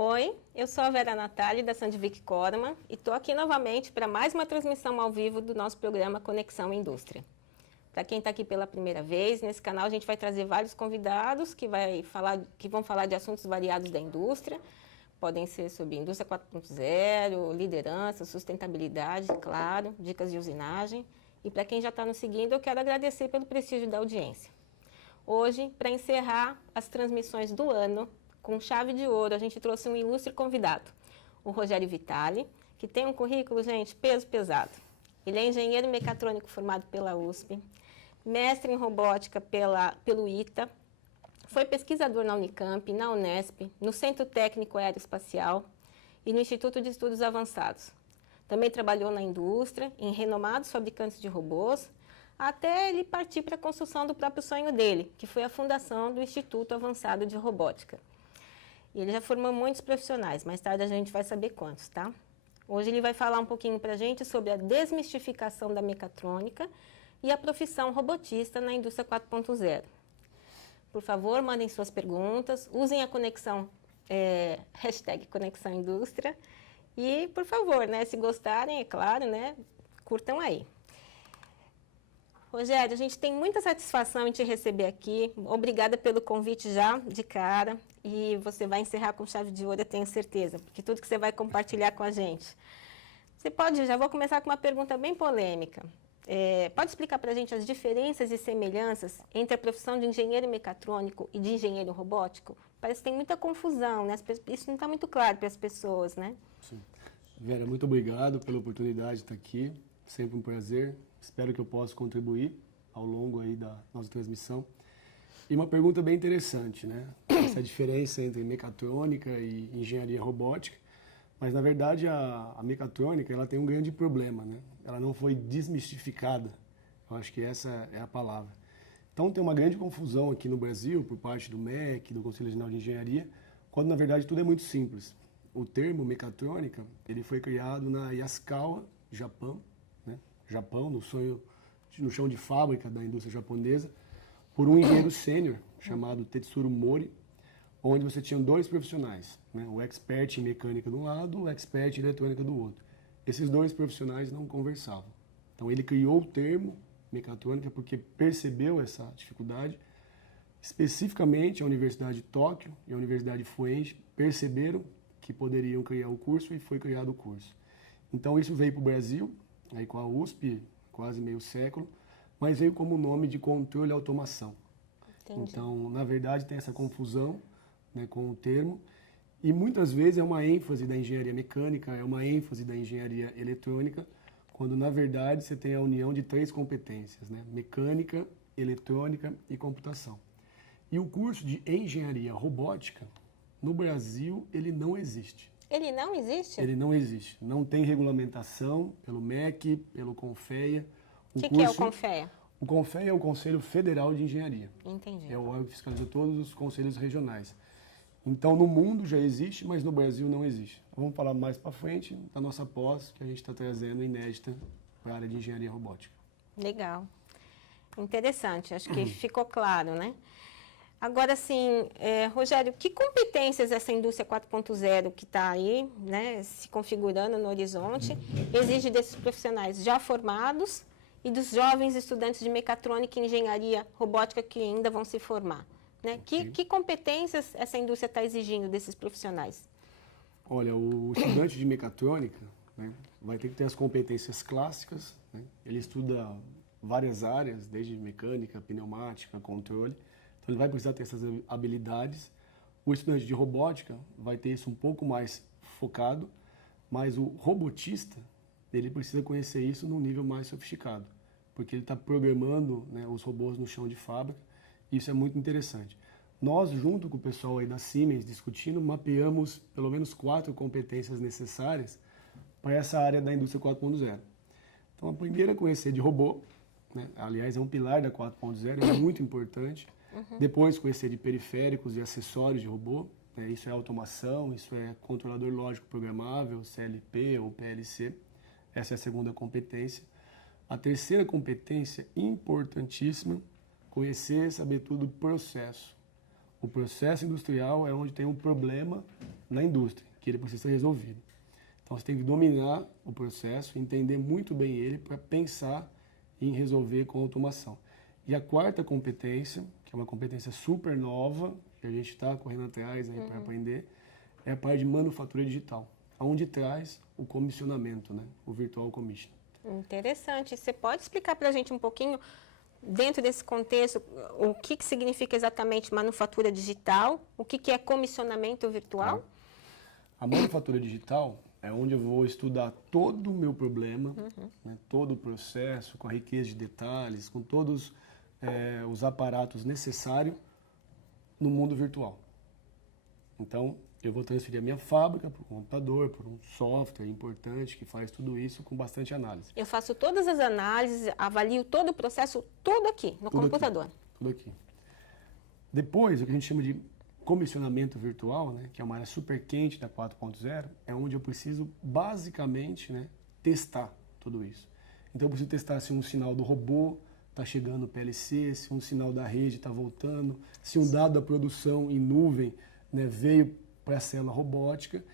Oi, eu sou a Vera Natália, da Sandvik Corman, e estou aqui novamente para mais uma transmissão ao vivo do nosso programa Conexão Indústria. Para quem está aqui pela primeira vez, nesse canal a gente vai trazer vários convidados que vão falar de assuntos variados da indústria. Podem ser sobre indústria 4.0, liderança, sustentabilidade, claro, dicas de usinagem. E para quem já está nos seguindo, eu quero agradecer pelo prestígio da audiência. Hoje, para encerrar as transmissões do ano, com chave de ouro, a gente trouxe um ilustre convidado, o Rogério Vitali, que tem um currículo, gente, peso pesado. Ele é engenheiro mecatrônico formado pela USP, mestre em robótica pelo ITA, foi pesquisador na Unicamp, na Unesp, no Centro Técnico Aeroespacial e no Instituto de Estudos Avançados. Também trabalhou na indústria, em renomados fabricantes de robôs, até ele partir para a construção do próprio sonho dele, que foi a fundação do Instituto Avançado de Robótica. E ele já formou muitos profissionais, mais tarde a gente vai saber quantos, tá? Hoje ele vai falar um pouquinho para a gente sobre a desmistificação da mecatrônica e a profissão robotista na indústria 4.0. Por favor, mandem suas perguntas, usem a conexão, hashtag Conexão Indústria. E, por favor, né, se gostarem, é claro, né, curtam aí. Rogério, a gente tem muita satisfação em te receber aqui. Obrigada pelo convite já, de cara. E você vai encerrar com chave de ouro, eu tenho certeza, porque tudo que você vai compartilhar com a gente. Já vou começar com uma pergunta bem polêmica. Pode explicar para a gente as diferenças e semelhanças entre a profissão de engenheiro mecatrônico e de engenheiro robótico? Parece que tem muita confusão, né? Isso não está muito claro para as pessoas, né? Sim. Vera, muito obrigado pela oportunidade de estar aqui. Sempre um prazer. Espero que eu possa contribuir ao longo aí da nossa transmissão. E uma pergunta bem interessante, né? Essa diferença entre mecatrônica e engenharia robótica. Mas, na verdade, a mecatrônica ela tem um grande problema, né? Ela não foi desmistificada. Eu acho que essa é a palavra. Então, tem uma grande confusão aqui no Brasil, por parte do MEC, do Conselho Regional de Engenharia, quando, na verdade, tudo é muito simples. O termo mecatrônica, ele foi criado na Yaskawa, Japão, né? Japão, no chão de fábrica da indústria japonesa, por um engenheiro sênior chamado Tetsuro Mori, onde você tinha dois profissionais, né? O expert em mecânica de um lado, o expert em eletrônica do outro. Esses dois profissionais não conversavam. Então ele criou o termo mecatrônica porque percebeu essa dificuldade. Especificamente a Universidade de Tóquio e a Universidade de Fuengi perceberam que poderiam criar o curso e foi criado o curso. Então isso veio para o Brasil, aí com a USP, quase meio século, mas veio como nome de controle e automação. Entendi. Então, na verdade, tem essa confusão, né, com o termo, e muitas vezes é uma ênfase da engenharia mecânica, é uma ênfase da engenharia eletrônica, quando na verdade você tem a união de três competências, né, mecânica, eletrônica e computação. E o curso de engenharia robótica, no Brasil, ele não existe. Ele não existe? Ele não existe. Não tem regulamentação pelo MEC, pelo CONFEA. O que é o CONFEA? O CONFEA é o Conselho Federal de Engenharia. Entendi. É o órgão que fiscaliza todos os conselhos regionais. Então, no mundo já existe, mas no Brasil não existe. Vamos falar mais para frente da nossa pós, que a gente está trazendo inédita para a área de engenharia robótica. Legal. Interessante. Acho que ficou claro, né? Agora, assim, Rogério, que competências essa indústria 4.0 que está aí, né, se configurando no horizonte, exige desses profissionais já formados e dos jovens estudantes de mecatrônica e engenharia robótica que ainda vão se formar? Né? Que competências essa indústria está exigindo desses profissionais? Olha, o estudante de mecatrônica, né, vai ter que ter as competências clássicas, né? Ele estuda várias áreas, desde mecânica, pneumática, controle. Ele vai precisar ter essas habilidades. O estudante de robótica vai ter isso um pouco mais focado, mas o robotista, ele precisa conhecer isso num nível mais sofisticado, porque ele está programando, né, os robôs no chão de fábrica. Isso é muito interessante. Nós, junto com o pessoal aí da Siemens, discutindo, mapeamos pelo menos 4 competências necessárias para essa área da indústria 4.0. Então, a primeira é conhecer de robô, né? Aliás, é um pilar da 4.0, é muito importante. Depois, conhecer de periféricos e acessórios de robô, né? Isso é automação, isso é controlador lógico programável, CLP ou PLC. Essa é a segunda competência. A terceira competência, importantíssima, conhecer e saber tudo do processo. O processo industrial é onde tem um problema na indústria, que ele precisa ser resolvido. Então, você tem que dominar o processo, entender muito bem ele para pensar em resolver com automação. E a quarta competência, que é uma competência super nova, que a gente está correndo atrás aí para aprender, é a parte de manufatura digital, onde traz o comissionamento, né? O virtual commission. Interessante. Você pode explicar para a gente um pouquinho, dentro desse contexto, o que significa exatamente manufatura digital, o que é comissionamento virtual? A manufatura digital é onde eu vou estudar todo o meu problema, né, todo o processo, com a riqueza de detalhes, com todos os aparatos necessários no mundo virtual. Então, eu vou transferir a minha fábrica para o computador, por um software importante que faz tudo isso com bastante análise. Eu faço todas as análises, avalio todo o processo, tudo aqui, no computador. Tudo aqui. Depois, o que a gente chama de comissionamento virtual, né, que é uma área super quente da 4.0, é onde eu preciso basicamente, né, testar tudo isso. Então eu preciso testar se um sinal do robô está chegando no PLC, se um sinal da rede está voltando, se um dado da produção em nuvem, né, veio para a célula robótica,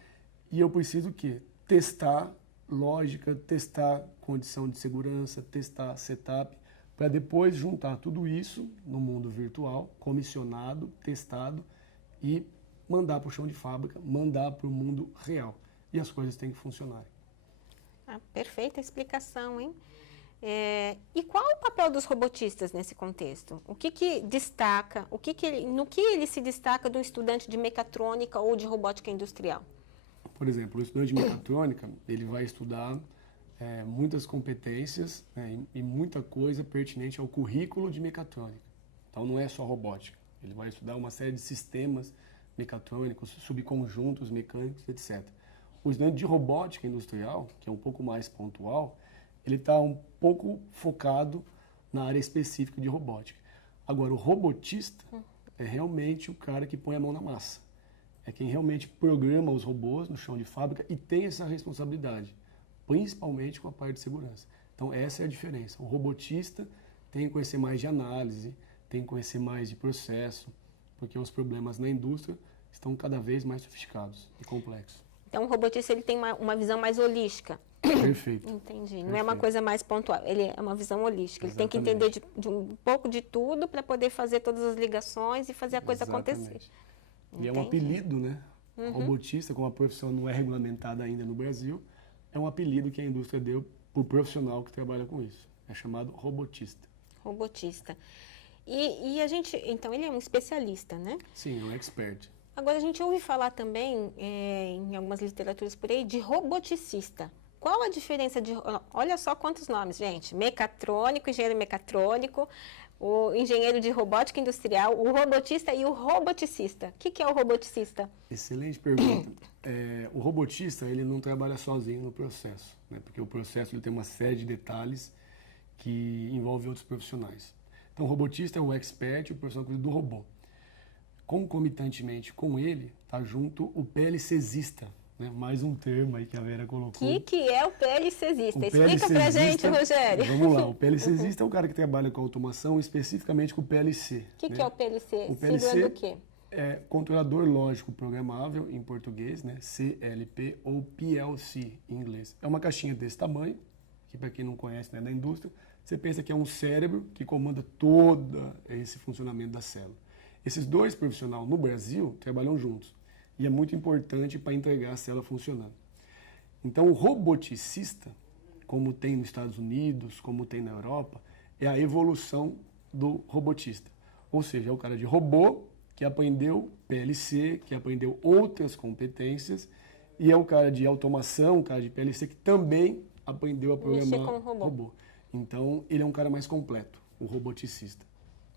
e eu preciso o quê? Testar lógica, testar condição de segurança, testar setup, para depois juntar tudo isso no mundo virtual, comissionado, testado, e mandar para o chão de fábrica, mandar para o mundo real. E as coisas têm que funcionar. Perfeita explicação, hein? E qual o papel dos robotistas nesse contexto? O que destaca, no que ele se destaca do estudante de mecatrônica ou de robótica industrial? Por exemplo, o estudante de mecatrônica, ele vai estudar muitas competências, né, e muita coisa pertinente ao currículo de mecatrônica. Então não é só robótica. Ele vai estudar uma série de sistemas mecatrônicos, subconjuntos mecânicos, etc. O estudante de robótica industrial, que é um pouco mais pontual, ele está um pouco focado na área específica de robótica. Agora, o robotista é realmente o cara que põe a mão na massa. É quem realmente programa os robôs no chão de fábrica e tem essa responsabilidade, principalmente com a parte de segurança. Então, essa é a diferença. O robotista tem que conhecer mais de análise, tem que conhecer mais de processo, porque os problemas na indústria estão cada vez mais sofisticados e complexos. Então, o robotista ele tem uma visão mais holística. Perfeito. Entendi. Perfeito. Não é uma coisa mais pontual, ele é uma visão holística. Ele tem que entender de um pouco de tudo para poder fazer todas as ligações e fazer a coisa acontecer. E é um apelido, né? Robotista, como a profissão não é regulamentada ainda no Brasil, é um apelido que a indústria deu para o profissional que trabalha com isso. É chamado robotista. Robotista. E a gente, então, ele é um especialista, né? Sim, é um expert. Agora, a gente ouve falar também, em algumas literaturas por aí, de roboticista. Qual a diferença de... Olha só quantos nomes, gente. Mecatrônico, engenheiro mecatrônico, o engenheiro de robótica industrial, o robotista e o roboticista. O que é o roboticista? Excelente pergunta. O robotista, ele não trabalha sozinho no processo, né? Porque o processo ele tem uma série de detalhes que envolve outros profissionais. Então, o robotista é o expert, o profissional do robô. Concomitantemente com ele, está junto o PLCista, né? Mais um termo aí que a Vera colocou. O que é o PLCista? Explica pra gente, Rogério. Vamos lá, o PLCista é o cara que trabalha com automação, especificamente com o PLC. O que é o PLC? O PLC sigla do quê? É controlador lógico programável, em português, né? CLP ou PLC em inglês. É uma caixinha desse tamanho, que para quem não conhece, né, da indústria, você pensa que é um cérebro que comanda todo esse funcionamento da célula. Esses dois profissionais no Brasil trabalham juntos. E é muito importante para entregar a célula funcionando. Então, o roboticista, como tem nos Estados Unidos, como tem na Europa, é a evolução do robotista. Ou seja, é o cara de robô que aprendeu PLC, que aprendeu outras competências, e é o cara de automação, o cara de PLC, que também aprendeu a programar robô. Então, ele é um cara mais completo, o roboticista.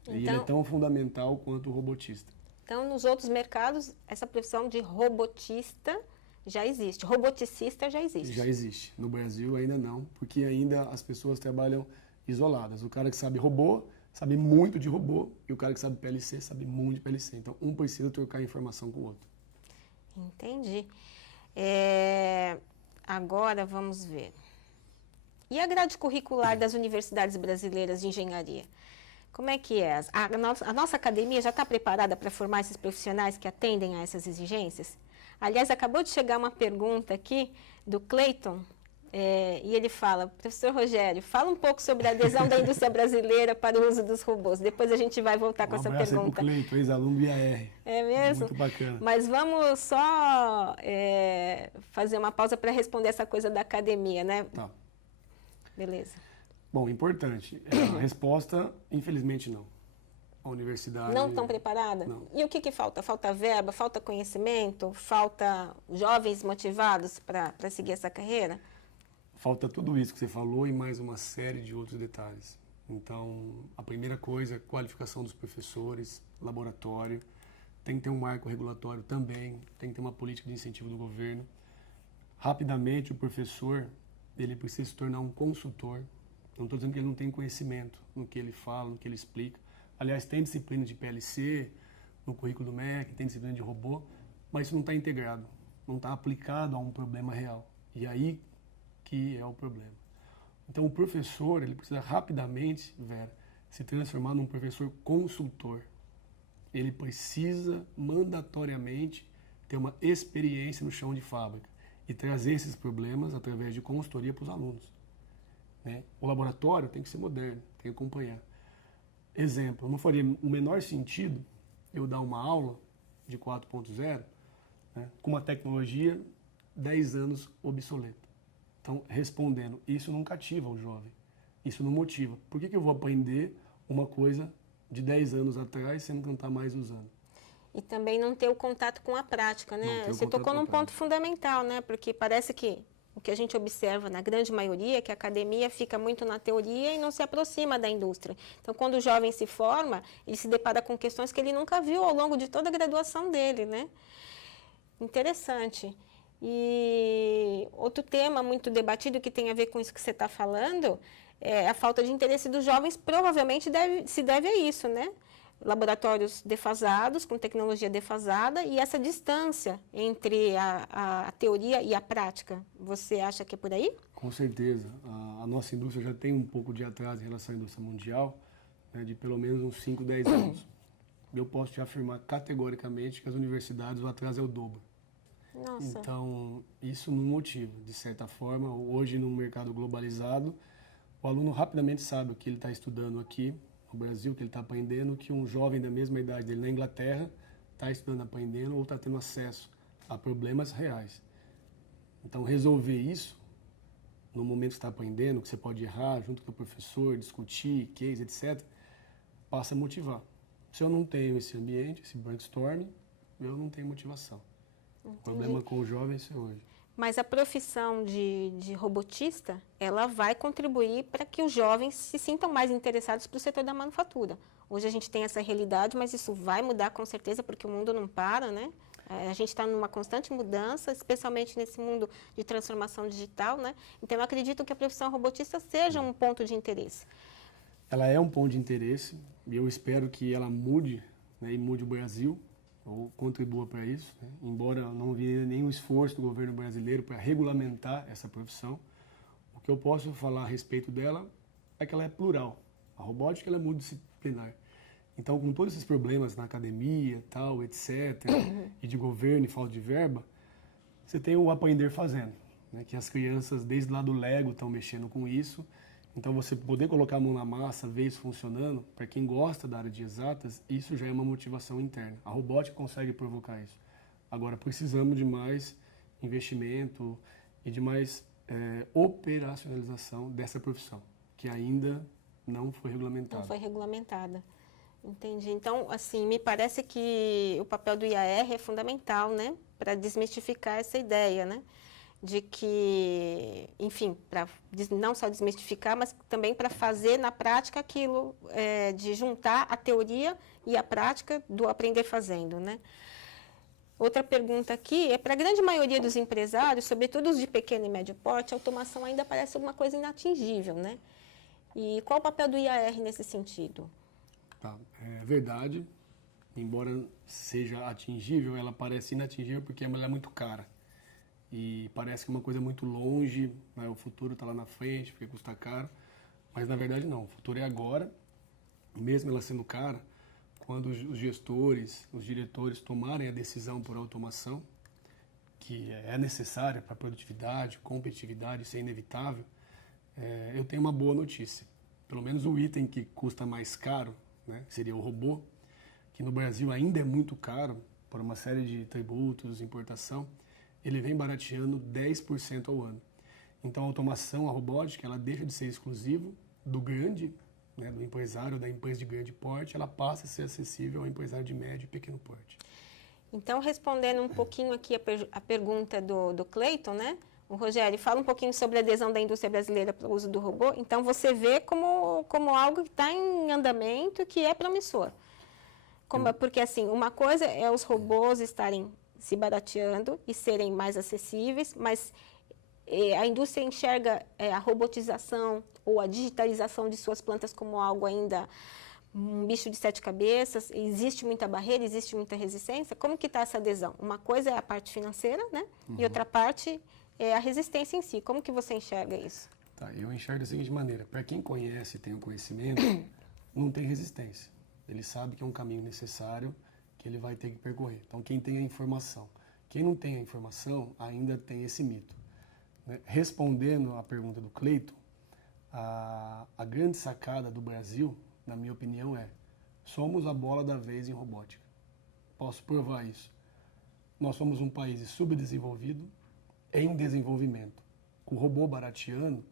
Então, e ele é tão fundamental quanto o robotista. Então, nos outros mercados, essa profissão de robotista já existe. Roboticista já existe. Já existe. No Brasil ainda não, porque ainda as pessoas trabalham isoladas. O cara que sabe robô, sabe muito de robô, e o cara que sabe PLC, sabe muito de PLC. Então, um precisa trocar informação com o outro. Entendi. Agora, vamos ver. E a grade curricular das universidades brasileiras de engenharia? Como é que é? A nossa academia já está preparada para formar esses profissionais que atendem a essas exigências? Aliás, acabou de chegar uma pergunta aqui do Cleiton, e ele fala, professor Rogério, fala um pouco sobre a adesão da indústria brasileira para o uso dos robôs. Depois a gente vai voltar com essa pergunta. Um abraço aí pro Cleiton, ex-aluno do IAR. É mesmo? Muito bacana. Mas vamos só fazer uma pausa para responder essa coisa da academia, né? Tá. Beleza. Bom, importante. A resposta, infelizmente, não. A universidade... Não estão preparada? Não. E o que falta? Falta verba, falta conhecimento, falta jovens motivados para seguir essa carreira? Falta tudo isso que você falou e mais uma série de outros detalhes. Então, a primeira coisa, qualificação dos professores, laboratório, tem que ter um marco regulatório também, tem que ter uma política de incentivo do governo. Rapidamente, o professor, ele precisa se tornar um consultor. Não estou dizendo que ele não tem conhecimento no que ele fala, no que ele explica. Aliás, tem disciplina de PLC no currículo do MEC, tem disciplina de robô, mas isso não está integrado, não está aplicado a um problema real. E aí que é o problema. Então, o professor, ele precisa rapidamente, Vera, se transformar num professor consultor. Ele precisa, mandatoriamente, ter uma experiência no chão de fábrica e trazer esses problemas através de consultoria para os alunos. Né? O laboratório tem que ser moderno, tem que acompanhar. Exemplo, não faria o menor sentido eu dar uma aula de 4.0, né, com uma tecnologia 10 anos obsoleta. Então, respondendo, isso não cativa o jovem, isso não motiva. Por que eu vou aprender uma coisa de 10 anos atrás, sendo que não está mais usando? E também não ter o contato com a prática, né? Você tocou num ponto fundamental, né? Porque parece que o que a gente observa na grande maioria é que a academia fica muito na teoria e não se aproxima da indústria. Então, quando o jovem se forma, ele se depara com questões que ele nunca viu ao longo de toda a graduação dele, né? Interessante. E outro tema muito debatido que tem a ver com isso que você está falando é a falta de interesse dos jovens, provavelmente se deve a isso, né? Laboratórios defasados, com tecnologia defasada e essa distância entre a teoria e a prática. Você acha que é por aí? Com certeza. A nossa indústria já tem um pouco de atraso em relação à indústria mundial, né, de pelo menos uns 5, 10 anos. Eu posso te afirmar categoricamente que as universidades o atraso é o dobro. Nossa. Então, isso não motiva. De certa forma, hoje no mercado globalizado, o aluno rapidamente sabe o que ele está estudando aqui no Brasil, que ele está aprendendo, que um jovem da mesma idade dele na Inglaterra está estudando, aprendendo ou está tendo acesso a problemas reais. Então, resolver isso no momento que está aprendendo, que você pode errar junto com o professor, discutir, case, etc., passa a motivar. Se eu não tenho esse ambiente, esse brainstorming, eu não tenho motivação. Entendi. O problema com os jovens é hoje. Mas a profissão de robotista, ela vai contribuir para que os jovens se sintam mais interessados para o setor da manufatura. Hoje a gente tem essa realidade, mas isso vai mudar com certeza, porque o mundo não para, né? A gente está numa constante mudança, especialmente nesse mundo de transformação digital, né? Então, eu acredito que a profissão robotista seja um ponto de interesse. Ela é um ponto de interesse e eu espero que ela mude, né, e mude o Brasil, ou contribua para isso, né? Embora não vi nenhum esforço do governo brasileiro para regulamentar essa profissão. O que eu posso falar a respeito dela é que ela é plural. A robótica ela é multidisciplinar. Então, com todos esses problemas na academia, tal, etc., e de governo e falta de verba, você tem o aprender fazendo, né? Que as crianças, desde lá do Lego, estão mexendo com isso. Então, você poder colocar a mão na massa, ver isso funcionando, para quem gosta da área de exatas, isso já é uma motivação interna. A robótica consegue provocar isso. Agora, precisamos de mais investimento e de mais operacionalização dessa profissão, que ainda não foi regulamentada. Não foi regulamentada. Entendi. Então, assim, me parece que o papel do IAR é fundamental, né, para desmistificar essa ideia, né? De que, enfim, para não só desmistificar, mas também para fazer na prática aquilo de juntar a teoria e a prática do aprender fazendo, né? Outra pergunta aqui é para a grande maioria dos empresários, sobretudo os de pequeno e médio porte, a automação ainda parece alguma coisa inatingível, né? E qual o papel do IAR nesse sentido? Tá, é verdade, embora seja atingível, ela parece inatingível porque ela é muito cara. E parece que é uma coisa muito longe, né? O futuro está lá na frente, porque custa caro, mas na verdade não, o futuro é agora. mesmo ela sendo cara, quando os gestores, os diretores tomarem a decisão por automação, que é necessária para produtividade, competitividade, isso é inevitável, eu tenho uma boa notícia. Pelo menos o item que custa mais caro, né, que seria o robô, que no Brasil ainda é muito caro, por uma série de tributos, importação, ele vem barateando 10% ao ano. Então a automação, a robótica, ela deixa de ser exclusivo do grande, né, do empresário, da empresa de grande porte, ela passa a ser acessível ao empresário de médio e pequeno porte. Então, respondendo um pouquinho aqui a pergunta do Cleiton, né? O Rogério fala um pouquinho sobre a adesão da indústria brasileira para o uso do robô. Então, você vê como algo que está em andamento e que é promissor. Porque, assim, uma coisa é os robôs estarem se barateando e serem mais acessíveis, mas a indústria enxerga a robotização ou a digitalização de suas plantas como algo ainda um bicho de 7 cabeças, existe muita barreira, existe muita resistência. Como que está essa adesão? Uma coisa é a parte financeira, né? E outra parte é a resistência em si. Como que você enxerga isso? Tá, eu enxergo da seguinte maneira, para quem conhece e tem o conhecimento, não tem resistência. Ele sabe que é um caminho necessário que ele vai ter que percorrer. Então, quem tem a informação. Quem não tem a informação ainda tem esse mito. Né? Respondendo à pergunta do Cleiton, a grande sacada do Brasil, na minha opinião, somos a bola da vez em robótica. Posso provar isso. Nós somos um país subdesenvolvido em desenvolvimento. Com o robô barateando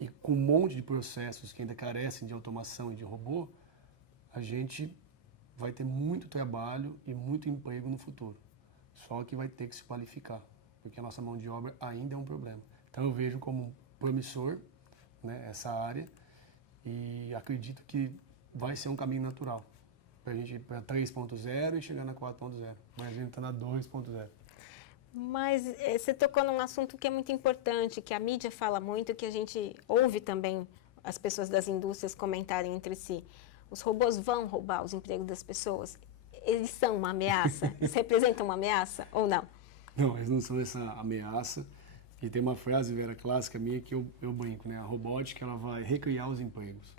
e com um monte de processos que ainda carecem de automação e de robô, a gente vai ter muito trabalho e muito emprego no futuro. Só que vai ter que se qualificar, porque a nossa mão de obra ainda é um problema. Então eu vejo como promissor, né, essa área, e acredito que vai ser um caminho natural para a gente ir para 3.0 e chegar na 4.0. Mas a gente está na 2.0. Mas você tocou num assunto que é muito importante, que a mídia fala muito, que a gente ouve também as pessoas das indústrias comentarem entre si. Os robôs vão roubar os empregos das pessoas? Eles são uma ameaça? Eles representam uma ameaça ou não? Não, eles não são essa ameaça. E tem uma frase, Vera, clássica minha que eu brinco, né? A robótica, ela vai recriar os empregos.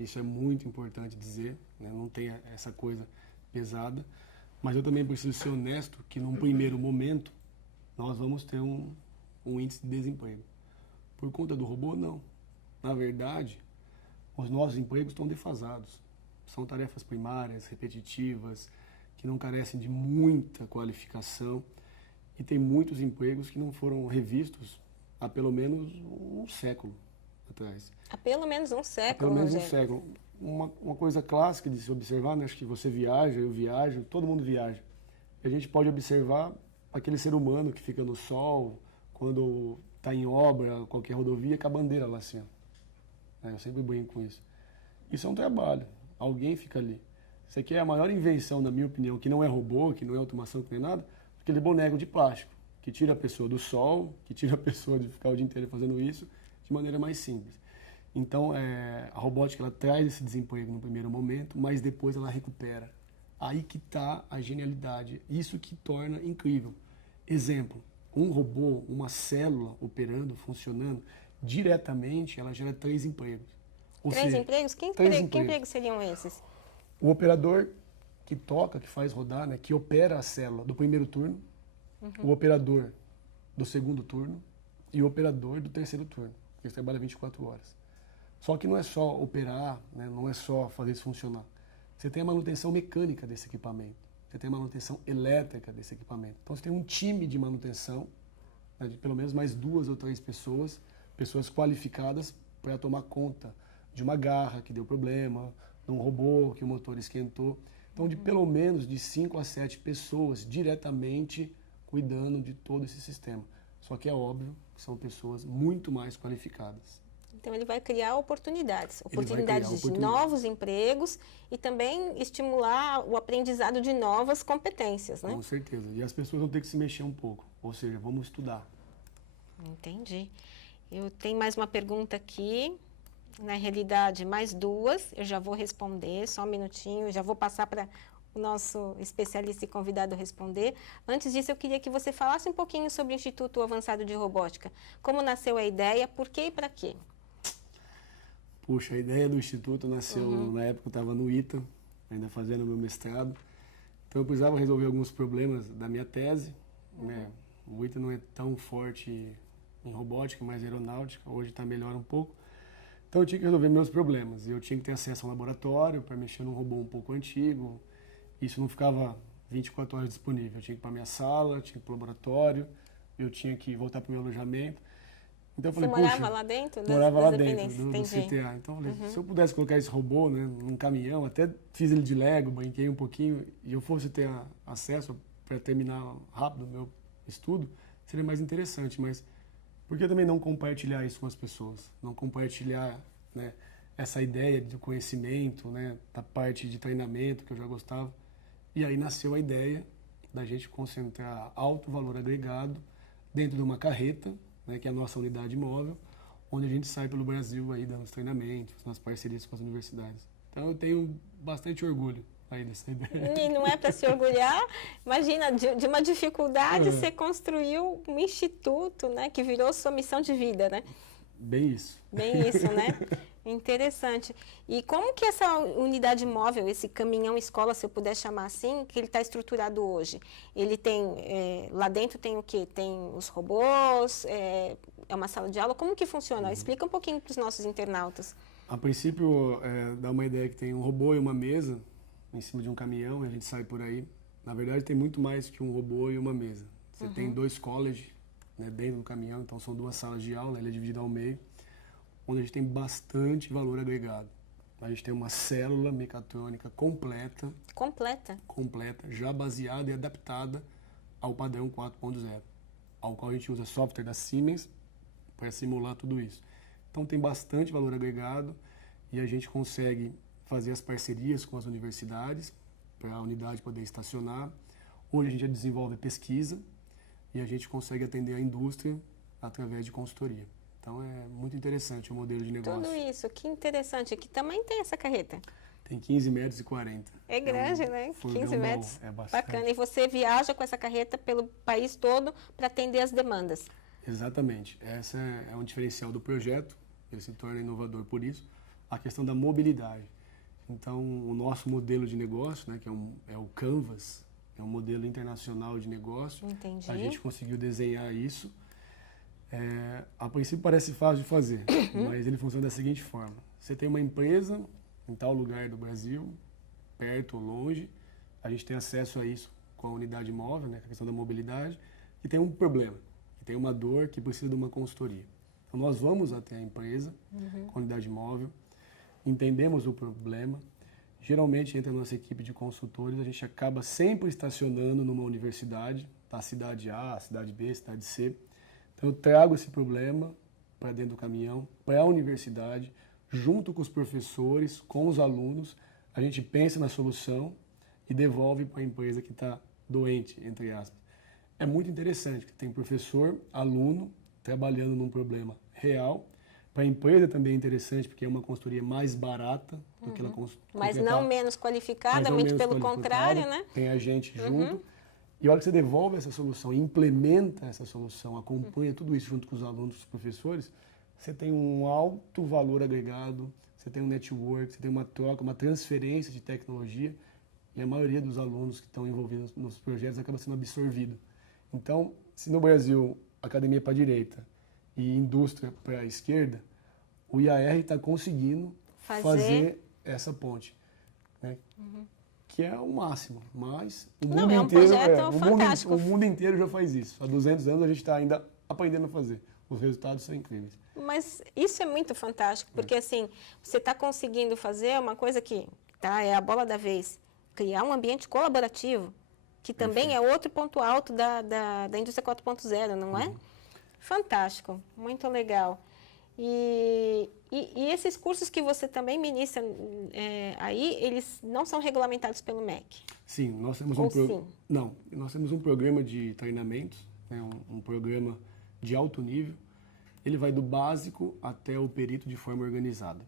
Isso é muito importante dizer, né? Não tem essa coisa pesada. Mas eu também preciso ser honesto que num primeiro momento nós vamos ter um índice de desemprego. Por conta do robô, não. Na verdade, os nossos empregos estão defasados. São tarefas primárias, repetitivas, que não carecem de muita qualificação. E tem muitos empregos que não foram revistos há pelo menos um século atrás. Há pelo menos um século, há pelo menos Rogério. um século. Uma coisa clássica de se observar, né? Acho que você viaja, eu viajo, todo mundo viaja. E a gente pode observar aquele ser humano que fica no sol, quando está em obra, qualquer rodovia, com a bandeira lá assim. Eu sempre brinco com isso. Isso é um trabalho. Alguém fica ali. Isso aqui é a maior invenção, na minha opinião, que não é robô, que não é automação, que não é nada, aquele boneco de plástico, que tira a pessoa do sol, que tira a pessoa de ficar o dia inteiro fazendo isso, de maneira mais simples. Então, a robótica, ela traz esse desemprego no primeiro momento, mas depois ela recupera. Aí que está a genialidade, isso que torna incrível. Exemplo, um robô, uma célula operando, funcionando, diretamente ela gera 3 empregos. Ou Três seja, empregos? Que empregos seriam esses? O operador que toca, que faz rodar, né, que opera a célula do primeiro turno, o operador do segundo turno e o operador do terceiro turno, que trabalha 24 horas. Só que não é só operar, né, não é só fazer isso funcionar. Você tem a manutenção mecânica desse equipamento, você tem a manutenção elétrica desse equipamento. Então você tem um time de manutenção, né, de pelo menos mais 2 ou 3 pessoas qualificadas para tomar conta de uma garra que deu problema, de um robô que o motor esquentou. Então, de pelo menos de 5 a 7 pessoas diretamente cuidando de todo esse sistema. Só que é óbvio que são pessoas muito mais qualificadas. Então, ele vai criar oportunidades de novos empregos e também estimular o aprendizado de novas competências, né? Com certeza. E as pessoas vão ter que se mexer um pouco, ou seja, vamos estudar. Entendi. Eu tenho mais uma pergunta aqui. Na realidade, mais 2, eu já vou responder, só um minutinho, já vou passar para o nosso especialista e convidado responder. Antes disso, eu queria que você falasse um pouquinho sobre o Instituto Avançado de Robótica. Como nasceu a ideia, por quê e para quê? Puxa, a ideia do Instituto nasceu na época que eu estava no ITA, ainda fazendo meu mestrado. Então eu precisava resolver alguns problemas da minha tese, né? O ITA não é tão forte em robótica, mas aeronáutica, hoje está melhor um pouco. Então eu tinha que resolver meus problemas. Eu tinha que ter acesso a um laboratório para mexer num robô um pouco antigo. Isso não ficava 24 horas disponível. Eu tinha que ir para minha sala, tinha que ir para o laboratório, eu tinha que voltar para o meu alojamento. Então eu falei, Você morava lá dentro? Morava lá dentro dependências? do Entendi. CTA. Então eu falei, se eu pudesse colocar esse robô, né, num caminhão, até fiz ele de Lego, brinquei um pouquinho, e eu fosse ter acesso para terminar rápido o meu estudo, seria mais interessante. Mas por que também não compartilhar isso com as pessoas? Não compartilhar, né, essa ideia de conhecimento, né, da parte de treinamento que eu já gostava. E aí nasceu a ideia da gente concentrar alto valor agregado dentro de uma carreta, né, que é a nossa unidade móvel, onde a gente sai pelo Brasil aí dando os treinamentos, nas parcerias com as universidades. Então eu tenho bastante orgulho aí dessa ideia. E não é para se orgulhar, imagina, de uma dificuldade você construiu um instituto, né, que virou sua missão de vida, né? Bem isso. Bem isso, né? Interessante. E como que essa unidade móvel, esse caminhão escola, se eu puder chamar assim, que ele está estruturado hoje? Ele tem, lá dentro tem o quê? Tem os robôs, é uma sala de aula, como que funciona? Explica um pouquinho para os nossos internautas. A princípio, dá uma ideia que tem um robô e uma mesa em cima de um caminhão, e a gente sai por aí. Na verdade, tem muito mais que um robô e uma mesa. Você tem 2 colleges, né, dentro do caminhão, então são 2 salas de aula, ele é dividido ao meio, onde a gente tem bastante valor agregado. A gente tem uma célula mecatrônica completa, já baseada e adaptada ao padrão 4.0, ao qual a gente usa software da Siemens para simular tudo isso. Então tem bastante valor agregado e a gente consegue fazer as parcerias com as universidades para a unidade poder estacionar. Hoje a gente já desenvolve pesquisa e a gente consegue atender a indústria através de consultoria. Então é muito interessante o modelo de negócio. Tudo isso, que interessante. Que tamanho tem essa carreta? Tem 15 metros e 40. É grande, né? 15 metros. É bastante. Bacana. E você viaja com essa carreta pelo país todo para atender as demandas. Exatamente. Essa é um diferencial do projeto. Ele se torna inovador por isso. A questão da mobilidade. Então, o nosso modelo de negócio, né, que é o Canvas, é um modelo internacional de negócio. Entendi. A gente conseguiu desenhar isso. A princípio parece fácil de fazer, mas ele funciona da seguinte forma. Você tem uma empresa em tal lugar do Brasil, perto ou longe, a gente tem acesso a isso com a unidade móvel, né, com a questão da mobilidade, e tem um problema, que tem uma dor que precisa de uma consultoria. Então nós vamos até a empresa com a unidade móvel, entendemos o problema, geralmente entre a nossa equipe de consultores a gente acaba sempre estacionando numa universidade, da cidade A, cidade B, cidade C. Então eu trago esse problema para dentro do caminhão, para a universidade, junto com os professores, com os alunos, a gente pensa na solução e devolve para a empresa que está doente, entre aspas. É muito interessante, que tem professor, aluno, trabalhando num problema real. Para a empresa também é interessante, porque é uma consultoria mais barata do que ela Mas não menos qualificada, muito pelo contrário, né? Tem a gente junto. E a hora que você devolve essa solução, implementa essa solução, acompanha tudo isso junto com os alunos e os professores, você tem um alto valor agregado, você tem um network, você tem uma troca, uma transferência de tecnologia, e a maioria dos alunos que estão envolvidos nos projetos acaba sendo absorvido. Então, se no Brasil, academia para a direita e indústria para a esquerda, o IAR está conseguindo fazer essa ponte, né? Que é o máximo, mas o mundo é um inteiro, projeto fantástico. O mundo inteiro já faz isso. Há 200 anos a gente está ainda aprendendo a fazer. Os resultados são incríveis. Mas isso é muito fantástico, porque assim, você está conseguindo fazer uma coisa que é a bola da vez, criar um ambiente colaborativo, que também é outro ponto alto da indústria 4.0, não é? Fantástico, muito legal. E esses cursos que você também ministra aí, eles não são regulamentados pelo MEC? Sim, nós temos nós temos um programa de treinamentos, né, um programa de alto nível. Ele vai do básico até o perito de forma organizada.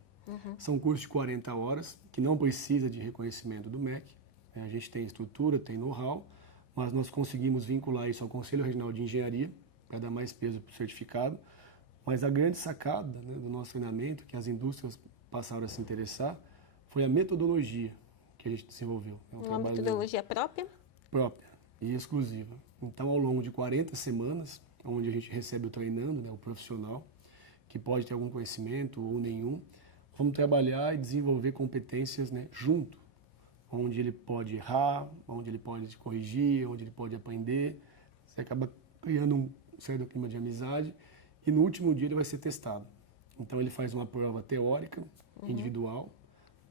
São cursos de 40 horas, que não precisa de reconhecimento do MEC. A gente tem estrutura, tem know-how, mas nós conseguimos vincular isso ao Conselho Regional de Engenharia, para dar mais peso para o certificado. Mas a grande sacada, né, do nosso treinamento, que as indústrias passaram a se interessar foi a metodologia que a gente desenvolveu. É um Uma trabalho metodologia própria? própria e exclusiva. Então, ao longo de 40 semanas, onde a gente recebe o treinando, né, o profissional, que pode ter algum conhecimento ou nenhum, vamos trabalhar e desenvolver competências, né, junto, onde ele pode errar, onde ele pode corrigir, onde ele pode aprender. Você acaba criando um certo clima de amizade e no último dia ele vai ser testado. Então ele faz uma prova teórica, individual,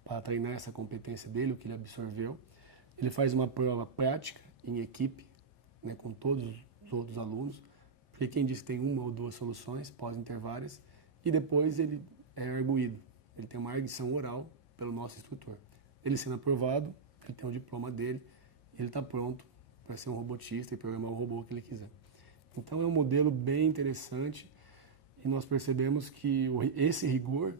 para treinar essa competência dele, o que ele absorveu. Ele faz uma prova prática em equipe, né, com todos os outros alunos, porque quem diz que tem uma ou duas soluções, podem ter várias, e depois ele é arguído. Ele tem uma arguição oral pelo nosso instrutor. Ele sendo aprovado, ele tem o diploma dele, e ele está pronto para ser um robotista e programar o robô que ele quiser. Então é um modelo bem interessante e nós percebemos que esse rigor,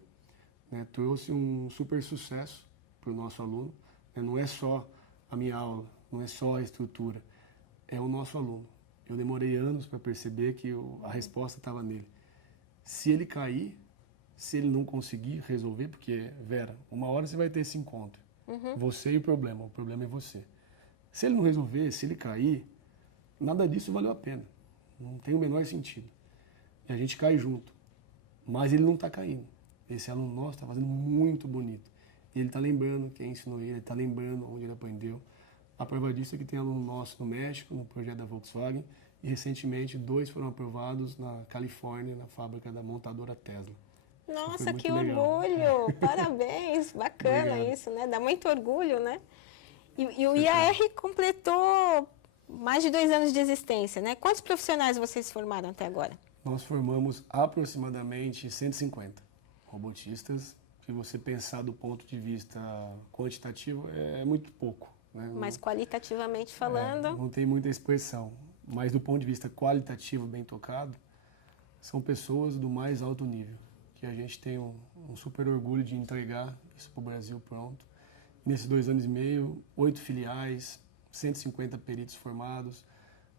né, trouxe um super sucesso para o nosso aluno. Né? Não é só a minha aula, não é só a estrutura, é o nosso aluno. Eu demorei anos para perceber que a resposta estava nele. Se ele cair, se ele não conseguir resolver, porque, Vera, uma hora você vai ter esse encontro. Você e o problema é você. Se ele não resolver, se ele cair, nada disso valeu a pena. Não tem o menor sentido. E a gente cai junto. Mas ele não está caindo. Esse aluno nosso está fazendo muito bonito. E ele está lembrando quem ensinou ele está lembrando onde ele aprendeu. A prova disso é que tem aluno nosso no México, no projeto da Volkswagen, e recentemente 2 foram aprovados na Califórnia, na fábrica da montadora Tesla. Nossa, que legal. orgulho! Parabéns! Bacana Obrigado. isso, né? Dá muito orgulho, né? E o IAR completou mais de 2 anos de existência, né? Quantos profissionais vocês formaram até agora? Nós formamos aproximadamente 150 robotistas. Se você pensar do ponto de vista quantitativo, é muito pouco. Né? Mas qualitativamente falando... Não tem muita expressão. Mas do ponto de vista qualitativo, bem tocado, são pessoas do mais alto nível, que a gente tem um super orgulho de entregar isso para o Brasil pronto. Nesses 2 anos e meio, 8 filiais, 150 peritos formados,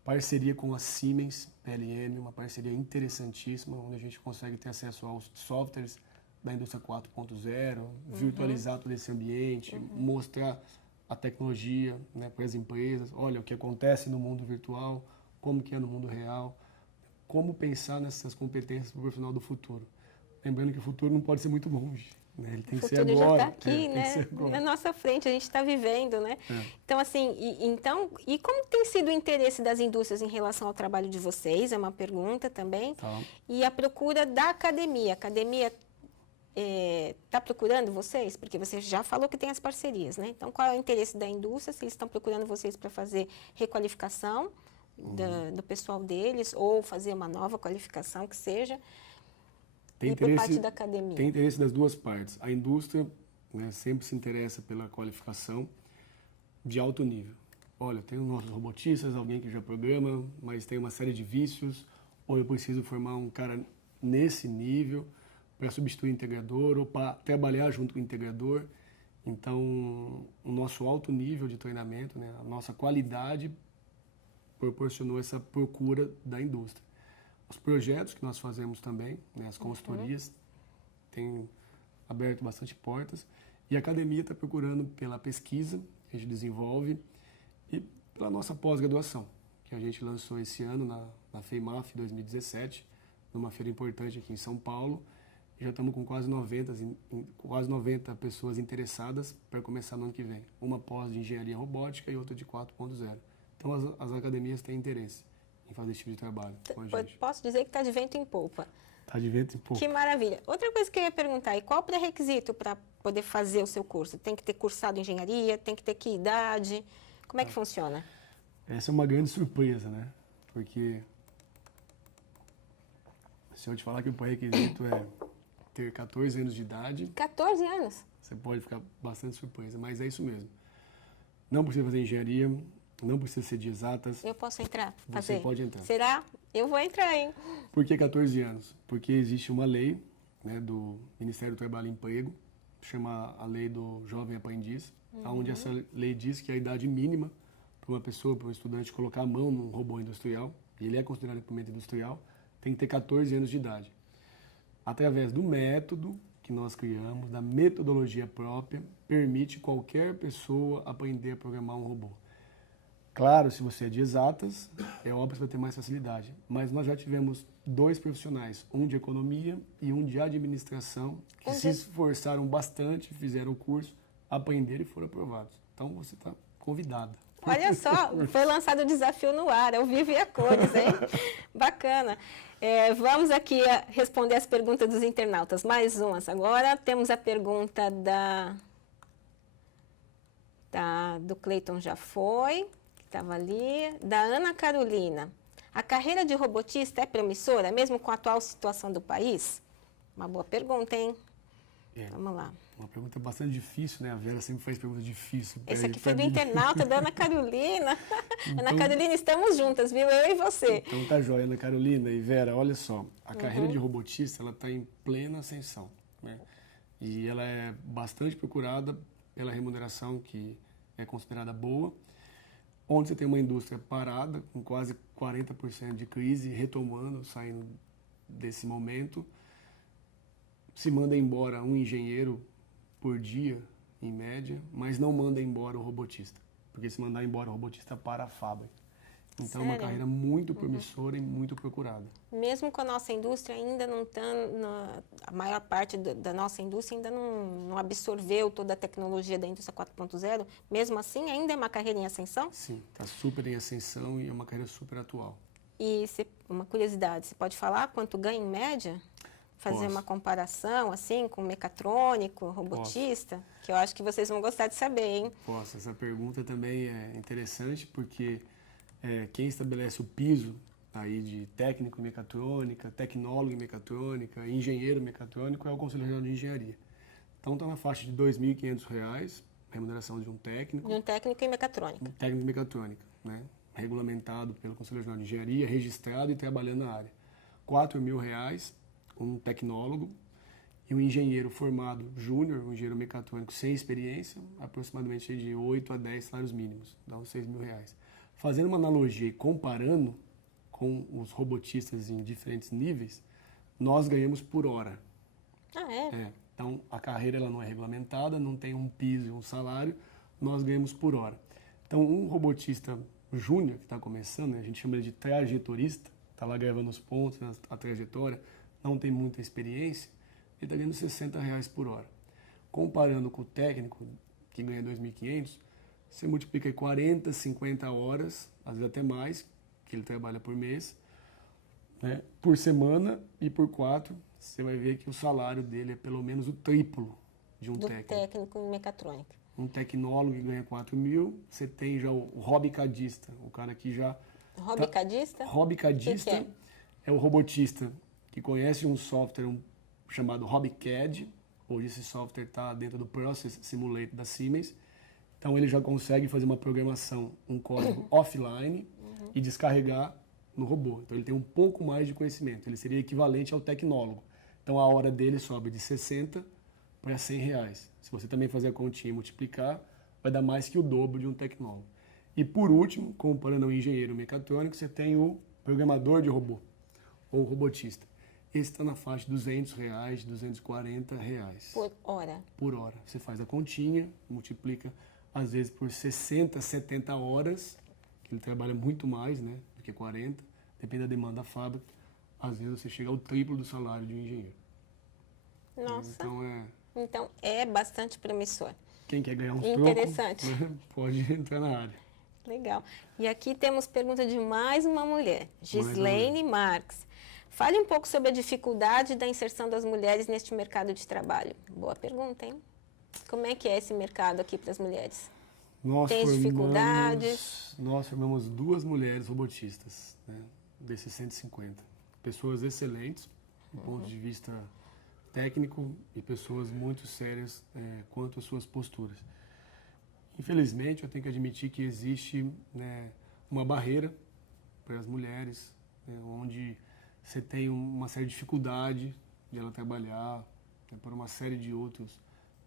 parceria com a Siemens PLM, uma parceria interessantíssima, onde a gente consegue ter acesso aos softwares da indústria 4.0, virtualizar todo esse ambiente, mostrar a tecnologia, né, para as empresas, olha o que acontece no mundo virtual, como que é no mundo real, como pensar nessas competências para o profissional do futuro. Lembrando que o futuro não pode ser muito longe, né? Ele tem que ser agora. O futuro já está aqui, tem que né? ser agora. Na nossa frente, a gente está vivendo, né? É. Então, assim, e como tem sido o interesse das indústrias em relação ao trabalho de vocês? É uma pergunta também. Tá. E a procura da academia. A academia está procurando vocês? Porque você já falou que tem as parcerias, né? Então, qual é o interesse da indústria? Se eles estão procurando vocês para fazer requalificação do pessoal deles ou fazer uma nova qualificação que seja, Tem e por parte da academia? Tem interesse das duas partes. A indústria, né, sempre se interessa pela qualificação de alto nível. Olha, tem os nossos robotistas, alguém que já programa, mas tem uma série de vícios, ou eu preciso formar um cara nesse nível para substituir o integrador ou para trabalhar junto com o integrador. Então, o nosso alto nível de treinamento, né, a nossa qualidade proporcionou essa procura da indústria. Os projetos que nós fazemos também, né, as consultorias, têm aberto bastante portas. E a academia está procurando pela pesquisa que a gente desenvolve e pela nossa pós-graduação, que a gente lançou esse ano na FEIMAF 2017, numa feira importante aqui em São Paulo. E já estamos com quase 90 pessoas interessadas para começar no ano que vem. Uma pós de engenharia robótica e outra de 4.0. Então as academias têm interesse em fazer esse tipo de trabalho com a gente. Posso dizer que está de vento em polpa. Está de vento em polpa. Que maravilha. Outra coisa que eu ia perguntar, e qual o pré-requisito para poder fazer o seu curso? Tem que ter cursado engenharia? Tem que ter que idade? Como é que funciona? Essa é uma grande surpresa, né? Porque se eu te falar que o pré-requisito é ter 14 anos de idade, 14 anos? você pode ficar bastante surpresa, mas é isso mesmo. Não precisa fazer engenharia, não precisa ser de exatas. Eu posso entrar? Você pode entrar. Será? Eu vou entrar, hein? Por que 14 anos? Porque existe uma lei, né, do Ministério do Trabalho e Emprego, chama a Lei do Jovem Aprendiz, onde essa lei diz que a idade mínima para uma pessoa, para um estudante, colocar a mão num robô industrial, e ele é considerado equipamento industrial, tem que ter 14 anos de idade. Através do método que nós criamos, da metodologia própria, permite qualquer pessoa aprender a programar um robô. Claro, se você é de exatas, é óbvio que você vai ter mais facilidade. Mas nós já tivemos 2 profissionais, um de economia e um de administração, que se esforçaram bastante, fizeram o curso, aprenderam e foram aprovados. Então, você está convidada. Olha só, foi lançado o desafio no ar, ao vivo e a cores, hein? Bacana. Vamos aqui responder as perguntas dos internautas. Mais umas. Agora temos a pergunta do Cleiton, já foi, que estava ali. Da Ana Carolina. A carreira de robotista é promissora, mesmo com a atual situação do país? Uma boa pergunta, hein? Vamos lá. Uma pergunta bastante difícil, né? A Vera sempre faz perguntas difíceis. Esse aqui foi do internauta da Ana Carolina. Então, Ana Carolina, estamos juntas, viu? Eu e você. Então tá jóia, Ana Carolina e Vera, olha só. A carreira de robotista, ela está em plena ascensão, né? E ela é bastante procurada pela remuneração que é considerada boa. Onde você tem uma indústria parada, com quase 40% de crise, retomando, saindo desse momento, se manda embora um engenheiro por dia, em média, mas não manda embora o robotista, porque se mandar embora o robotista para a fábrica. Então, é uma carreira muito promissora e muito procurada. Mesmo com a nossa indústria ainda não está, a maior parte da nossa indústria ainda não absorveu toda a tecnologia da indústria 4.0, mesmo assim ainda é uma carreira em ascensão? Sim, está super em ascensão e é uma carreira super atual. E uma curiosidade, você pode falar quanto ganha em média? Fazer Posso. Uma comparação, assim, com mecatrônico, robotista? Posso. Que eu acho que vocês vão gostar de saber, hein? Posso. Essa pergunta também é interessante, porque quem estabelece o piso aí de técnico em mecatrônica, tecnólogo em mecatrônica, engenheiro mecatrônico é o Conselho Regional de Engenharia. Então está na faixa de R$ 2.500, remuneração de um técnico. De um técnico em mecatrônica. Um técnico em mecatrônica, né? Regulamentado pelo Conselho Regional de Engenharia, registrado e trabalhando na área. R$ 4.000, um tecnólogo, e um engenheiro formado júnior, um engenheiro mecatrônico sem experiência, aproximadamente de 8 a 10 salários mínimos, dá uns R$ 6.000. Fazendo uma analogia e comparando com os robotistas em diferentes níveis, nós ganhamos por hora. Ah, é? Então, a carreira ela não é regulamentada, não tem um piso e um salário, nós ganhamos por hora. Então, um robotista júnior, que está começando, né, a gente chama ele de trajetorista, está lá gravando os pontos, a trajetória, não tem muita experiência, ele está ganhando R$60 por hora. Comparando com o técnico, que ganha 2.500, você multiplica 40, 50 horas, às vezes até mais, que ele trabalha por mês, né, por semana e por 4, você vai ver que o salário dele é pelo menos o triplo de um técnico. Do técnico em mecatrônica. Um tecnólogo que ganha 4.000, você tem já o hobbycadista, o cara que já... Hobbycadista? Hobbycadista que é o robotista que conhece um software chamado HobbyCAD. Hoje esse software está dentro do Process Simulator da Siemens. Então ele já consegue fazer uma programação, um código offline e descarregar no robô. Então ele tem um pouco mais de conhecimento. Ele seria equivalente ao tecnólogo. Então a hora dele sobe de 60 para R$100. Se você também fazer a continha e multiplicar, vai dar mais que o dobro de um tecnólogo. E por último, comparando ao engenheiro mecatrônico, você tem o programador de robô, ou robotista. Esse está na faixa de R$200, R$240. Por hora? Por hora. Você faz a continha, multiplica às vezes por 60, 70 horas, que ele trabalha muito mais, né, do que 40, depende da demanda da fábrica. Às vezes você chega ao triplo do salário de um engenheiro. Nossa. Então é bastante promissor. Quem quer ganhar uns Interessante. trocos, né, pode entrar na área. Legal. E aqui temos pergunta de mais uma mulher, Gislaine Marques. Fale um pouco sobre a dificuldade da inserção das mulheres neste mercado de trabalho. Boa pergunta, hein? Como é que é esse mercado aqui para as mulheres? Tem dificuldades? Nós formamos 2 mulheres robotistas, né, desses 150. Pessoas excelentes, do ponto de vista técnico, e pessoas muito sérias quanto às suas posturas. Infelizmente, eu tenho que admitir que existe, né, uma barreira para as mulheres, né, onde você tem uma séria dificuldade de ela trabalhar, né, por uma série de outros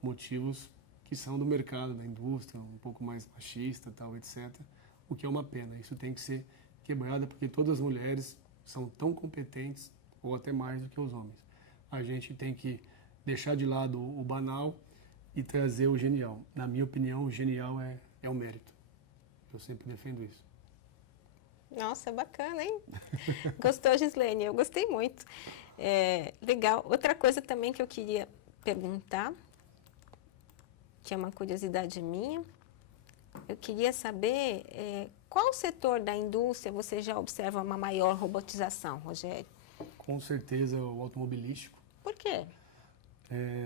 motivos que são do mercado, da indústria, um pouco mais machista, tal, etc. O que é uma pena. Isso tem que ser quebrado, porque todas as mulheres são tão competentes, ou até mais do que os homens. A gente tem que deixar de lado o banal e trazer o genial. Na minha opinião, o genial é o mérito. Eu sempre defendo isso. Nossa, bacana, hein? Gostou, Gislene? Eu gostei muito. Legal. Outra coisa também que eu queria perguntar, que é uma curiosidade minha, eu queria saber qual setor da indústria você já observa uma maior robotização, Rogério? Com certeza o automobilístico. Por quê?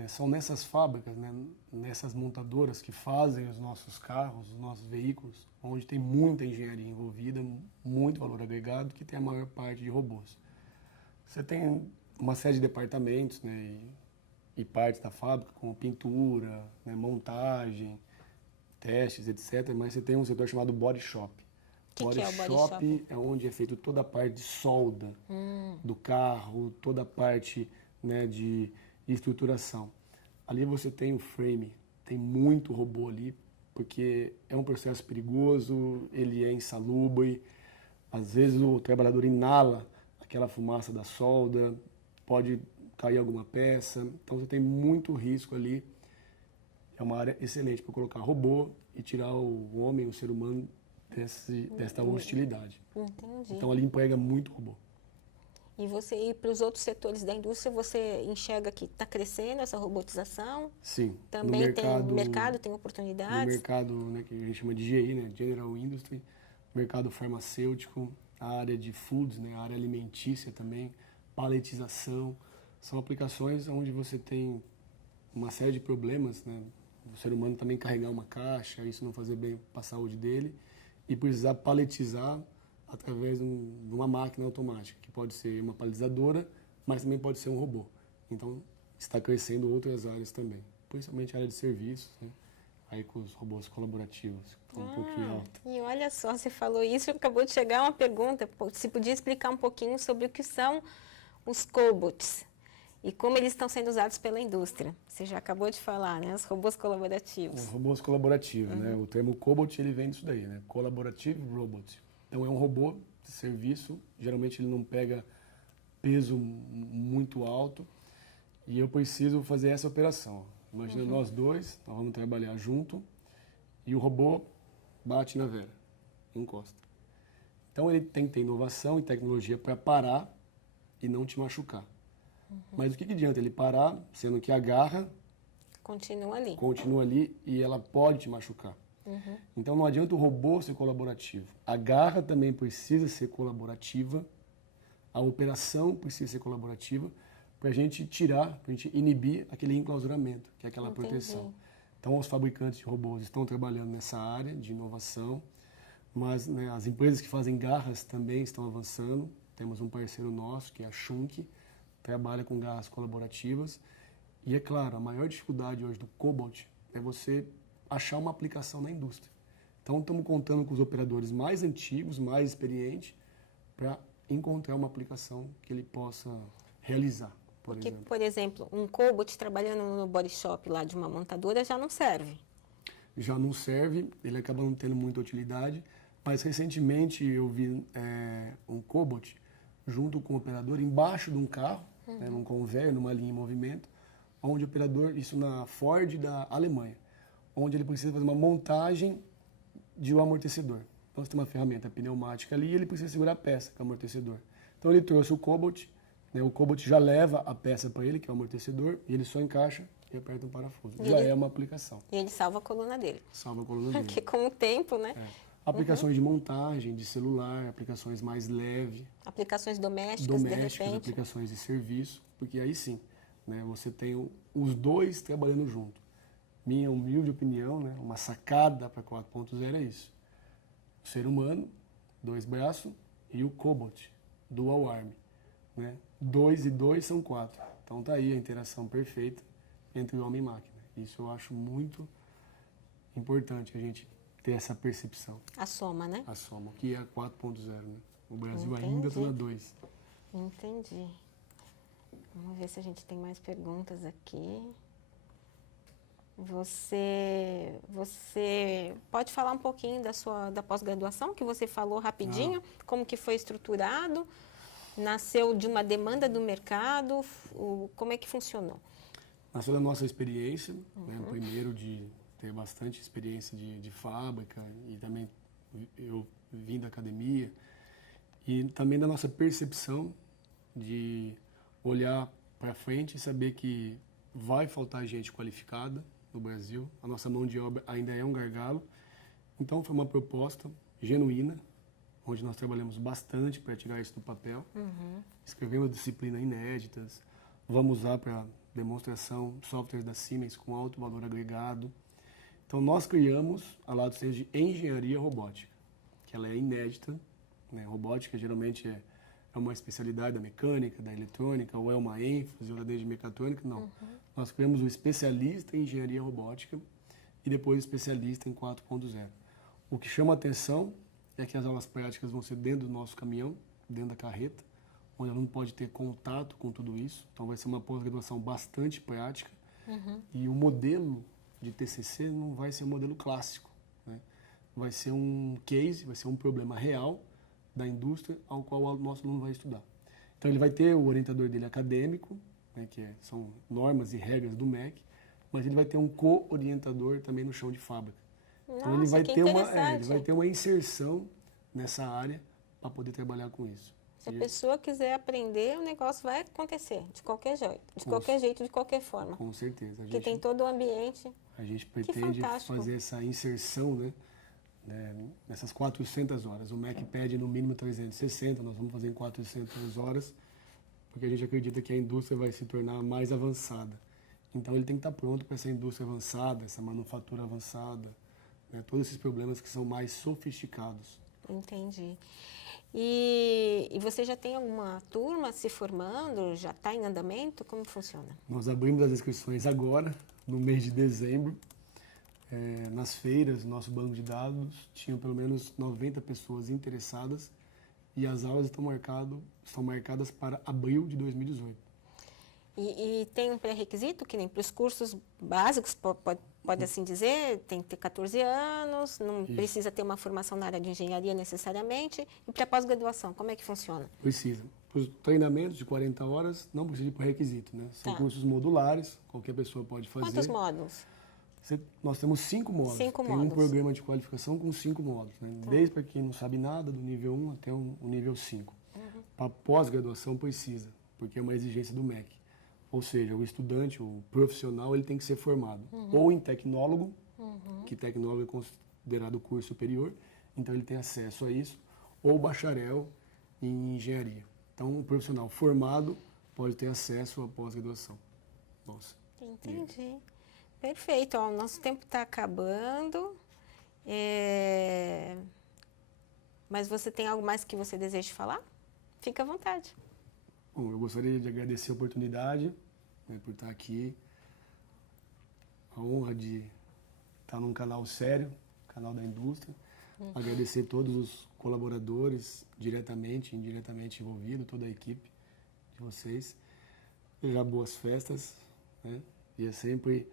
São nessas fábricas, né, nessas montadoras que fazem os nossos carros, os nossos veículos, onde tem muita engenharia envolvida, muito valor agregado, que tem a maior parte de robôs. Você tem uma série de departamentos, né, e partes da fábrica, como pintura, né, montagem, testes, etc. Mas você tem um setor chamado body shop. Que é o body shop? É onde é feito toda a parte de solda do carro, toda a parte, né, de estruturação. Ali você tem o frame, tem muito robô ali, porque é um processo perigoso, ele é insalubre, às vezes o trabalhador inala aquela fumaça da solda, pode cair alguma peça, então você tem muito risco ali. É uma área excelente para colocar robô e tirar o homem, o ser humano, desta hostilidade. Entendi. Então ali emprega muito robô. E você ir para os outros setores da indústria, você enxerga que está crescendo essa robotização? Sim. Também tem mercado, tem oportunidades? No mercado, né, que a gente chama de GI, né, General Industry, mercado farmacêutico, a área de foods, né, a área alimentícia também, paletização, são aplicações onde você tem uma série de problemas, né, o ser humano também carregar uma caixa, isso não fazer bem para a saúde dele, e precisar paletizar através de uma máquina automática, que pode ser uma paletizadora, mas também pode ser um robô. Então, está crescendo outras áreas também, principalmente a área de serviços, né? Aí com os robôs colaborativos, que estão um pouquinho alto. E olha só, você falou isso, acabou de chegar uma pergunta, se podia explicar um pouquinho sobre o que são os cobots e como eles estão sendo usados pela indústria. Você já acabou de falar, né? Os robôs colaborativos. Os robôs colaborativos, né? O termo cobot, ele vem disso daí, né? Collaborative Robot. Então, é um robô de serviço, geralmente ele não pega peso muito alto e eu preciso fazer essa operação. Imagina nós dois, nós vamos trabalhar junto e o robô bate na Vera, encosta. Então, ele tem que ter inovação e tecnologia para parar e não te machucar. Mas o que adianta ele parar, sendo que a garra continua ali e ela pode te machucar. Então não adianta o robô ser colaborativo. A garra também precisa ser colaborativa, a operação precisa ser colaborativa para a gente tirar, para a gente inibir aquele enclausuramento, que é aquela proteção. Então os fabricantes de robôs estão trabalhando nessa área de inovação, mas né, as empresas que fazem garras também estão avançando. Temos um parceiro nosso, que é a Schunk, trabalha com garras colaborativas. E é claro, a maior dificuldade hoje do cobot é você achar uma aplicação na indústria. Então, estamos contando com os operadores mais antigos, mais experientes, para encontrar uma aplicação que ele possa realizar, Porque, por exemplo, um cobot trabalhando no body shop lá de uma montadora já não serve. Já não serve, ele acaba não tendo muita utilidade, mas recentemente eu vi um cobot junto com o operador embaixo de um carro, né, num conveyor, numa linha em movimento, onde o operador, isso na Ford da Alemanha, onde ele precisa fazer uma montagem de um amortecedor. Então, você tem uma ferramenta pneumática ali e ele precisa segurar a peça, que é o amortecedor. Então, ele trouxe o cobot, né, o cobot já leva a peça para ele, que é o amortecedor, e ele só encaixa e aperta um parafuso. Já é uma aplicação. E ele salva a coluna dele. Salva a coluna dele. Porque com o tempo, né? Aplicações de montagem, de celular, aplicações mais leves. Aplicações domésticas, de repente. Aplicações de serviço, porque aí sim, né, você tem os dois trabalhando junto. Minha humilde opinião, né, uma sacada para 4.0 é isso. O ser humano, 2 braços, e o cobot, dual arm. Né? 2 e 2 são 4. Então tá aí a interação perfeita entre homem e máquina. Isso eu acho muito importante a gente ter essa percepção. A soma, né? A soma, que é a 4.0, né? O Brasil ainda está na 2. Entendi. Vamos ver se a gente tem mais perguntas aqui. Você pode falar um pouquinho da pós-graduação, que você falou rapidinho, como que foi estruturado, nasceu de uma demanda do mercado, como é que funcionou? nasceu da nossa experiência, né? Primeiro de ter bastante experiência de fábrica e também eu vim da academia e também da nossa percepção de olhar para frente e saber que vai faltar gente qualificada no Brasil, a nossa mão de obra ainda é um gargalo, então foi uma proposta genuína, onde nós trabalhamos bastante para tirar isso do papel, escrevemos disciplinas inéditas, vamos usar para demonstração softwares da Siemens com alto valor agregado. Então nós criamos a Lato Senso de engenharia robótica, que ela é inédita, né? Robótica geralmente é uma especialidade da mecânica, da eletrônica, ou é uma ênfase, ou é desde mecatrônica, não. Nós criamos o especialista em engenharia robótica e depois o especialista em 4.0. O que chama a atenção é que as aulas práticas vão ser dentro do nosso caminhão, dentro da carreta, onde o aluno pode ter contato com tudo isso. Então vai ser uma pós-graduação bastante prática. E o modelo de TCC não vai ser um modelo clássico, né? Vai ser um case, vai ser um problema real da indústria ao qual o nosso aluno vai estudar. Então ele vai ter o orientador dele acadêmico, né, são normas e regras do MEC, mas ele vai ter um co-orientador também no chão de fábrica. Nossa, então ele vai que ter interessante. ele vai ter uma inserção nessa área para poder trabalhar com isso. Se a pessoa quiser aprender, o negócio vai acontecer, de qualquer jeito, de qualquer forma. Com certeza. Porque tem todo o ambiente. A gente pretende fantástico. fazer essa inserção, né, nessas 400 horas. O MEC pede no mínimo 360, nós vamos fazer em 400 horas, porque a gente acredita que a indústria vai se tornar mais avançada. Então ele tem que estar pronto para essa indústria avançada, essa manufatura avançada, né, todos esses problemas que são mais sofisticados. Entendi. E você já tem alguma turma se formando? Já está em andamento? Como funciona? Nós abrimos as inscrições agora, no mês de dezembro. Nas feiras, nosso banco de dados tinha pelo menos 90 pessoas interessadas e as aulas estão marcadas para abril de 2018. E tem um pré-requisito, que nem para os cursos básicos, pode assim dizer, tem que ter 14 anos, não precisa ter uma formação na área de engenharia necessariamente. E para pós-graduação, como é que funciona? Precisa. Para os treinamentos de 40 horas, não precisa de pré-requisito, né? São cursos modulares, qualquer pessoa pode fazer. Quantos módulos? Nós temos 5 módulos. Tem um programa de qualificação com 5 módulos, né? Desde para quem não sabe nada, do nível 1 até o nível 5. Para pós-graduação precisa, porque é uma exigência do MEC. Ou seja, o estudante, o profissional, ele tem que ser formado ou em tecnólogo, que tecnólogo é considerado curso superior, então ele tem acesso a isso, ou bacharel em engenharia. Então, um profissional formado pode ter acesso à pós-graduação. Nossa. Entendi. Perfeito. Ó, o nosso tempo está acabando. Mas você tem algo mais que você deseja falar? Fica à vontade. Bom, eu gostaria de agradecer a oportunidade, né, por estar aqui. A honra de estar num canal sério, canal da indústria. Agradecer todos os colaboradores, diretamente e indiretamente envolvidos, toda a equipe de vocês. Desejar boas festas, né? E é sempre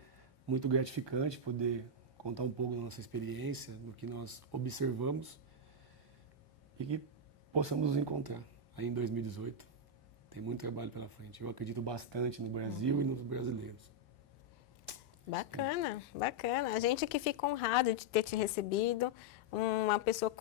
muito gratificante poder contar um pouco da nossa experiência, do que nós observamos e que possamos nos encontrar aí em 2018. Tem muito trabalho pela frente. Eu acredito bastante no Brasil e nos brasileiros. Bacana, bacana. A gente que fica honrado de ter te recebido, uma pessoa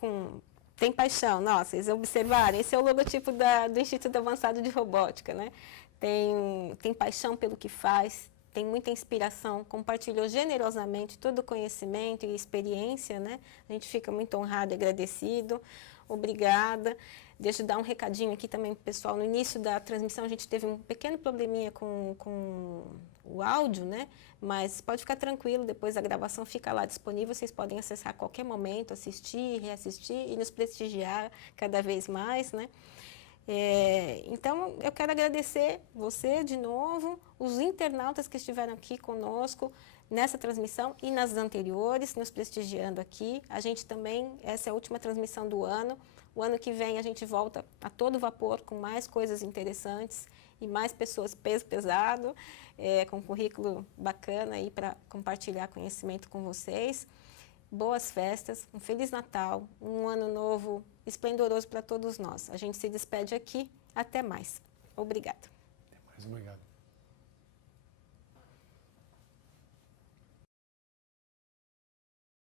tem paixão. Nossa, vocês observarem, esse é o logotipo do Instituto Avançado de Robótica, né? Tem paixão pelo que faz, tem muita inspiração, compartilhou generosamente todo o conhecimento e experiência, né? A gente fica muito honrado e agradecido. Obrigada. Deixa eu dar um recadinho aqui também para o pessoal. No início da transmissão a gente teve um pequeno probleminha com o áudio, né? Mas pode ficar tranquilo, depois a gravação fica lá disponível, vocês podem acessar a qualquer momento, assistir, reassistir e nos prestigiar cada vez mais, né? Então, eu quero agradecer você de novo, os internautas que estiveram aqui conosco nessa transmissão e nas anteriores, nos prestigiando aqui. A gente também, essa é a última transmissão do ano. O ano que vem a gente volta a todo vapor com mais coisas interessantes e mais pessoas peso pesado, com currículo bacana aí para compartilhar conhecimento com vocês. Boas festas, um Feliz Natal, um ano novo esplendoroso para todos nós. A gente se despede aqui. Até mais. Obrigada. Até mais, obrigado.